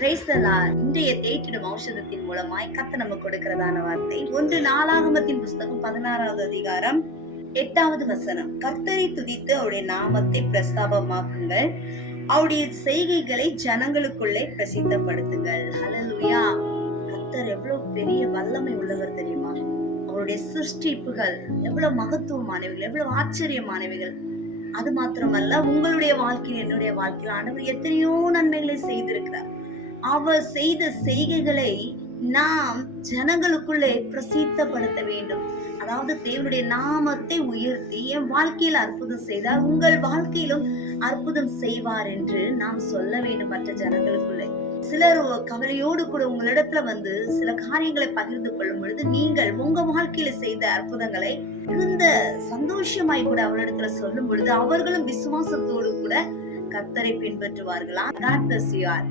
Praise the Lord. இன்றைய தேற்றிடும் ஔஷதத்தின் மூலமாய் கர்த்தர் நமக்கு கொடுக்கிறதான வார்த்தை 1 நாளாகமத்தின் புஸ்தகம் 16வது அதிகாரம் 8வது வசனம். கர்த்தரை துதித்து அவருடைய நாமத்தை பிரஸ்தாபமாக்குங்கள், அவருடைய செய்கைகளை ஜனங்களுக்குள்ளே பிரசித்தப்படுத்துங்கள். ஹல்லேலூயா. கர்த்தர் எவ்வளவு பெரிய வல்லமை உள்ளவர் தெரியுமா? அவருடைய சிருஷ்டிப்புகள் எவ்வளவு மகத்துவமானவைகள், எவ்வளவு ஆச்சரியமானவைகள். அது மாத்திரமல்ல, உங்களுடைய வாழ்க்கையில், என்னுடைய வாழ்க்கையில் ஆண்டவர் எத்தனையோ நன்மைகளை செய்திருக்கிறார். அவர் செய்த செய்கைகளை நாம் ஜனங்களுக்குள்ளே பிரசித்தப்படுத்த வேண்டும். அதாவது தேவனுடைய நாமத்தை உயர்த்தி என் வாழ்க்கையில் அற்புதம் செய்தார், உங்கள் வாழ்க்கையிலும் அற்புதம் செய்வார் என்று நாம் சொல்ல வேண்டும் மற்ற ஜனங்களுக்குள்ளே. சிலர் கவலையோடு கூட உங்களிடத்துல வந்து சில காரியங்களை பகிர்ந்து கொள்ளும் பொழுது நீங்கள் உங்க வாழ்க்கையில செய்த அற்புதங்களை மிகுந்த சந்தோஷமாய் கூட அவரிடத்துல சொல்லும் பொழுது அவர்களும் விசுவாசத்தோடு கூட கர்த்தரை பின்பற்றுவார்களா. God bless you all.